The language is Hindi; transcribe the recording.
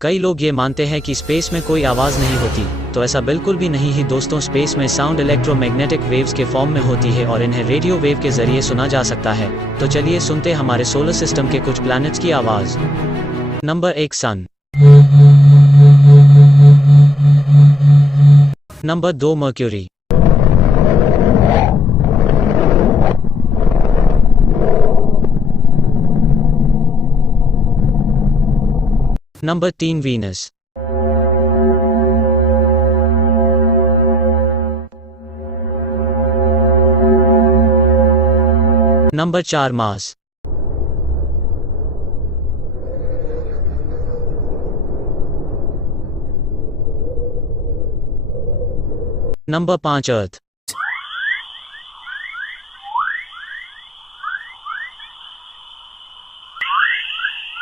कई लोग ये मानते हैं कि स्पेस में कोई आवाज़ नहीं होती, तो ऐसा बिल्कुल भी नहीं है दोस्तों। स्पेस में साउंड इलेक्ट्रोमैग्नेटिक वेव्स के फॉर्म में होती है और इन्हें रेडियो वेव के जरिए सुना जा सकता है। तो चलिए सुनते हमारे सोलर सिस्टम के कुछ प्लैनेट्स की आवाज़। Number 1 sun. Number 2 Mercury. Number 3 Venus. Number 4 Mars. Number 5 अर्थ।